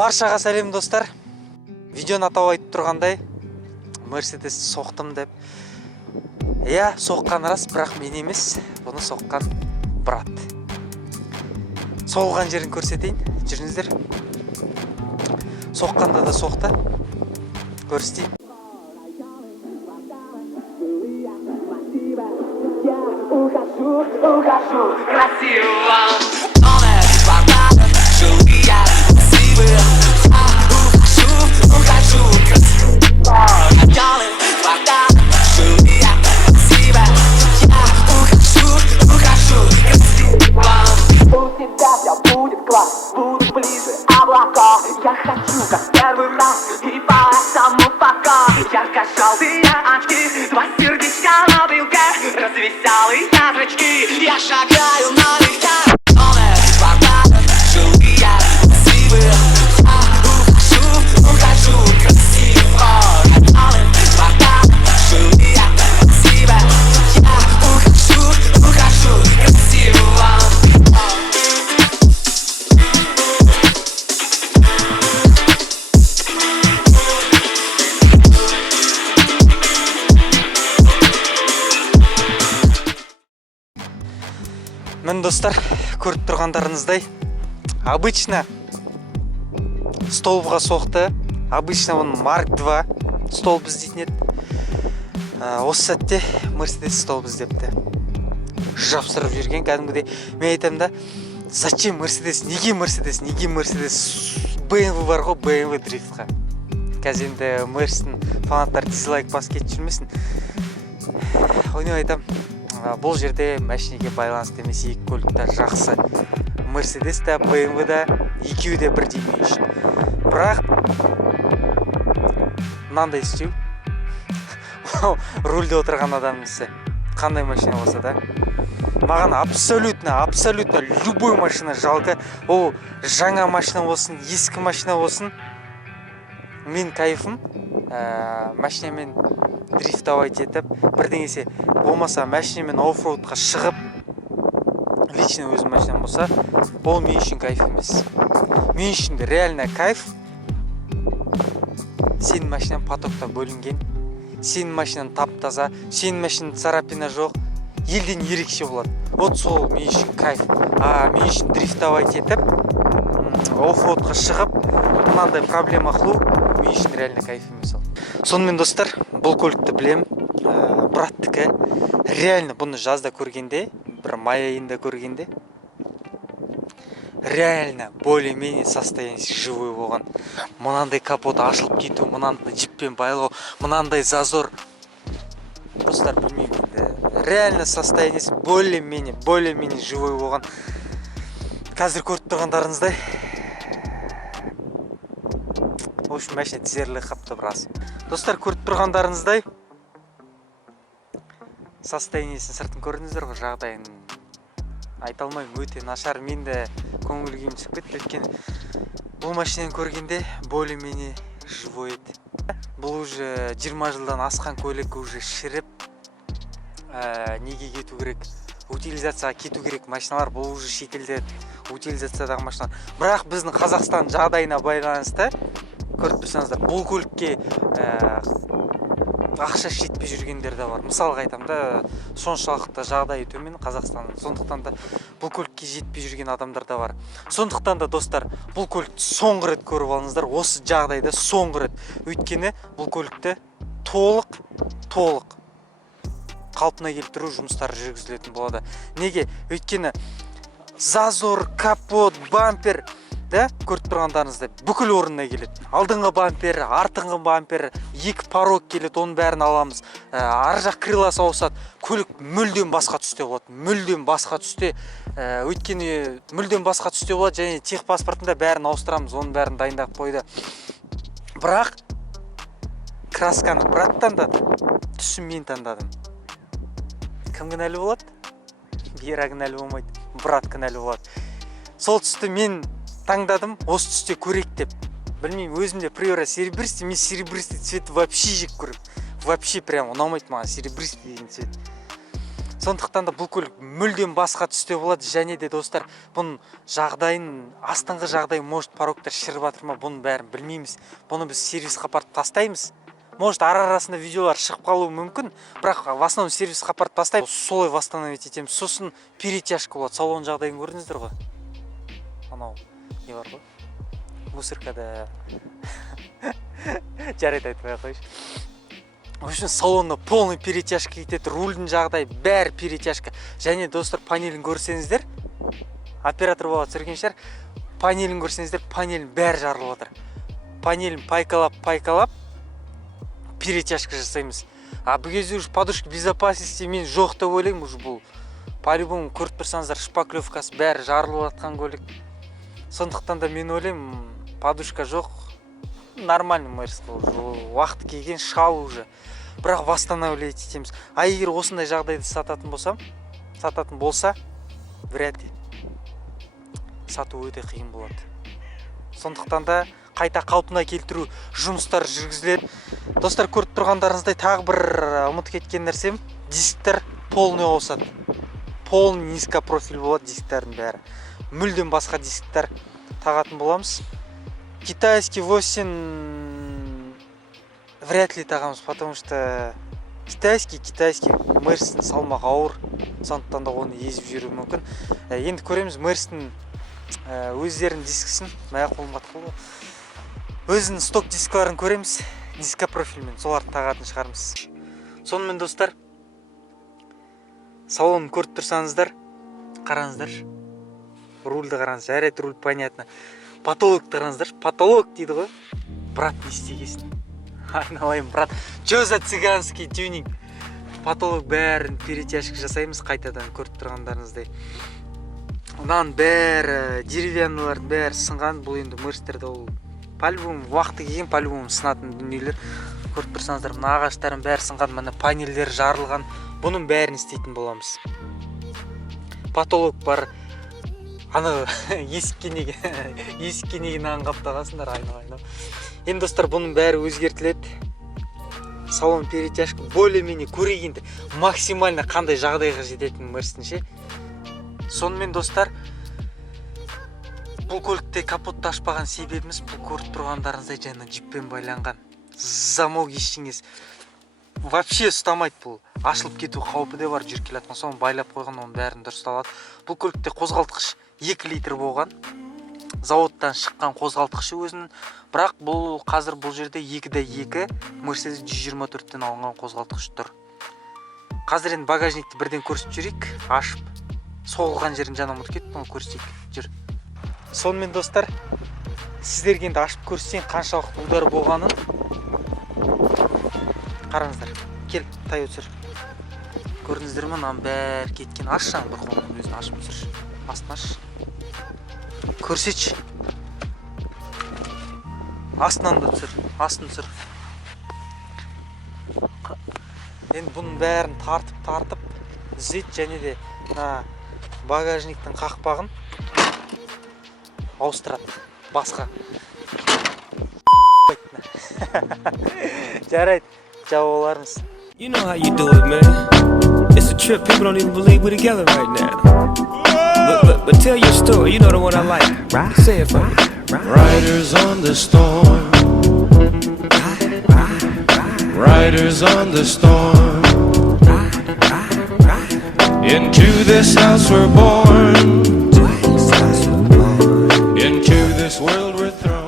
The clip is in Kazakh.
Баршаға сәлем достар. Видеоны атау айтып тұрғандай, Мерседес соқтым деп. Иә, соққан рас, бірақ мен емес, бұны соққан брат. Соғылған жерін көрсетейін, жүріңіздер. Соққанда да соқты. Көрсетейін. Буду ближе облака. Я хочу, как первый раз, и поэтому пока. Ярко-желтые очки, два сердечка на брелке, развеселые зрачки. Я шагаю налегке. Новая вода, желтые, красивые. Ухожу красиво. Вода, желтые, красивые. Я ухожу красиво. Мен достар, көріп тұрғандарыңыздай, обычно столбға соқты. Обычно оның Марк 2 столб іздейтін еді. Осы сәтте Мерседес столб іздепті. Жапсырып жүрген кәдімгідей. Мен айтамын да, зачем Мерседес? Неге Мерседес? Неге Мерседес? BMW бар ғой, BMW дрифтқа. Қазір енді Мерседестің фанаттар дизлайк бас кетіп жүрмесін. Оны айтамын. Бұл жерде машинеге байланысты емес, екі көліктер жақсы. Мерседес та, BMW да, екеуі де бірдей мен үшін. Бірақ мынандай істеу. Рульде отырған адам ісі. Қандай машина болса да. Маған абсолютно любой машина жалко. Ол жаңа машина болсын, ескі машина болсын. Мен кайфым. Машинамен дрифтовать етіп, бірдеңесе болмаса машинамен оффроудқа шығып, лично өзім машинам болса, ол мен үшін кайф емес. Мен үшін реально кайф. Сенің машинаң потокта бөлінген, сенің машинаң тап-таза, сенің машинаң царапина жоқ, елден ерекше болады. Вот сол мен үшін кайф. Мен үшін дрифтовать етіп, оффроудқа шығып, мынандай проблема қылу мен үшін реально кайф емес ол. Сонымен достар, бұл көлікті білем, браттікі. Реально бұны жазда көргенде, бір май айында көргенде, реально более-менее состояние живой болған. Мынандай капот ашылып кету, мынандай джиппен байлау, мынандай зазор. Достар, білмеймін, реально состояние более-менее живой болған. Қазір көріп тұрғандарыңыздай. В общем, машина тізерлі қапты біраз. Достар, көріп тұрғандарыңыздай, состояниесін сыртын көрдіңіздер ғой, жағдайын айта алмаймын, өте нашар. Мен де көңіл күйім түсіп кетті, өйткені бұл машинаны көргенде более-менее живой еді. Бұл уже 20 жылдан асқан көлік уже шіріп, неге кету керек? Утилизацияға кету керек машиналар. Бұл уже шетелде утилизациядағы машиналар. Бірақ біздің Қазақстан жағдайына байланысты көріп тұрсаңыздар, бұл көлікке ақша жетпей жүргендер де бар. Мысалға айтамын да, соншалықты жағдайы төмен Қазақстанның. Сондықтан да бұл көлікке жетпей жүрген адамдар да бар. Сондықтан да достар, бұл көлікті соңғы рет көріп алыңыздар. Осы жағдайда соңғы рет. Өйткені бұл көлікті толық қалпына келтіру жұмыстары жүргізілетін болады. Неге? Өйткені зазор, капот, бампер, да, көріп тұрғандарыңызда бүкіл орнына келеді. Алдыңғы бампер, артыңғы бампер, екі порог келеді, оның бәрін аламыз. Ар жақ крыласы ауысады. Көлік мүлдем басқа түсте болады. Мүлдем басқа түсте. Өйткені мүлдем басқа түсте болады, және техпаспортында бәрін ауыстырамыз, оның бәрін дайындап қойды. Бірақ красканы брат таңдады, түсін мен таңдадым. Кім кінәлі болады? Вера кінәлі болмайды, брат кінәлі болады. Сол түсті мен таңдадым, осы түсте көрек деп. Білмеймін, өзімде приора серебристый, мен серебристый цвет вообще жек көрем. Вообще прям ұнамайды маған серебристый деген цвет. Сондықтан да бұл көлік мүлдем басқа түсте болады. Және де достар, бұның жағдайын, астыңғы жағдайы может порогтар шіріп жатыр ма, бұның бәрін білмейміз. Бұны біз сервисқа апарып тастаймыз. Может арасында видеолар шығып қалуы мүмкін, бірақ в основном сервисқа апарып тастаймыз. Солай восстановить етеміз. Сосын перетяжка болады. Салон жағдайын көрдіңіздер ғой. Анау не бар ғой? Мусоркада жарайды айтпай ақ қойшы. В общем, салонда полный перетяжка кетеді, рульдің жағдайы бәрі перетяжка. Және достар, панелін көрсеңіздер, оператор болады түсірген шығар, панелін көрсеңіздер, панелін бәрі жарылып жатыр. Панелін пайкалап перетяжка жасаймыз. А бұл кезде уже подушка безопасности мен жоқ деп ойлаймын, уже бұл по-любому көріп тұрсаңыздар, шпаклевкасы бәрі жарылып жатқан көлік. Сондықтан да мен ойлаймын, подушка жоқ, нормальный мэрс қылып, уақыт келген шал уже. Бірақ восстанавливать етеміз. А егер осындай жағдайды сататын болса, вряд ли сату өте қиын болады. Сондықтан да қайта қалпына келтіру жұмыстар жүргізіледі. Достар, көріп тұрғандарыңыздай тағы бір ұмытып кеткен нәрсем, дисктер полный ауысады. Полный низко профиль болады дисктердің бәрі. Мүлдем басқа дисктер тағатын боламыз. Китайский 8 вряд ли тағамыз, потому что китайский Мерстің салмағы ауыр, сондықтан да оны езіп жүру мүмкін. Енді көреміз Мерстің өздерінің дискісін, мая қолым қатқылы. Өзінің сток дискларын көреміз, диско профильмен, соларды тағатын шығармыз. Сонымен достар, салонын көріп тұрсаңыздар, қараңыздар, рульді қараңыз, жарайды, руль понятно. Потолокты қараңыздар, потолок дейді ғой. Брат, не істегесін? Айналайым, брат, чё за цыганский тюнинг? Потолок бәрін перетяжка жасаймыз қайтадан, көріп тұрғандарыңыздай. Одан бәрі, деревянылардың бәрі сынған. Бұл енді Мерстерді ол по-любому уақыты келген, по-любому сынатын дүниелер. Көріп тұрсаңыздар, мына ағаштарын бәрі сынған, мына панельдер жарылған. Бұның бәрін істейтін боламыз. Потолок бар. Аны есікке неге аңғап тағасындар, айналайын. Енді достар, бұның бәрі өзгертіледі. Салон перетяжка более-менее көрегенде максимально қандай жағдайға жететін Мерстіңше. Сонымен достар, бұл көлікте капотты ашпаған себебіміз, бұл көріп тұрғандарыңыздай жаңа джиппен байланған. Замок ештеңесі вообще ұстамайды, бұл ашылып кету қаупі де бар, жүріп келатқан соң байлап қойған, оның бәрін дұрысталады. Бұл көлікте қозғалтқыш 2 литр болған, заводтан шыққан қозғалтқышы өзінің, бірақ бұл қазір бұл жерде 2-2 Mercedes 124-тен алынған қозғалтқыш тұр. Қазір енді багажникті бірден көрсетіп жүрейік, ашып. Соғылған жерін жаңа ұмытып кеттім, оны көрсетейік. Жүр. Сонымен достар, сіздерге енді ашып көрсетейін қаншалықты удар болғанын. Қараңыздар. Кел, тай өтсір. Көрдіңіздер ме, мынаның бәрі кеткен. Аш жаңа бір қолмен өзін ашып өтсірші. Астын аш. Көрсетші. Астынан да түсір. Астын түсір. Енді бұның бәрін тартып түзет, және де багажниктің қақпағын ауыстырады. Басқа. Жарайды. Жауаларымыз. You know how you do it, man. It's a trip. People don't even believe we're together right now. But tell your story. You know the one I like. Right. Say it for me. Riders on the storm. Riders on the storm. Into this house we're born. Into this world we're thrown.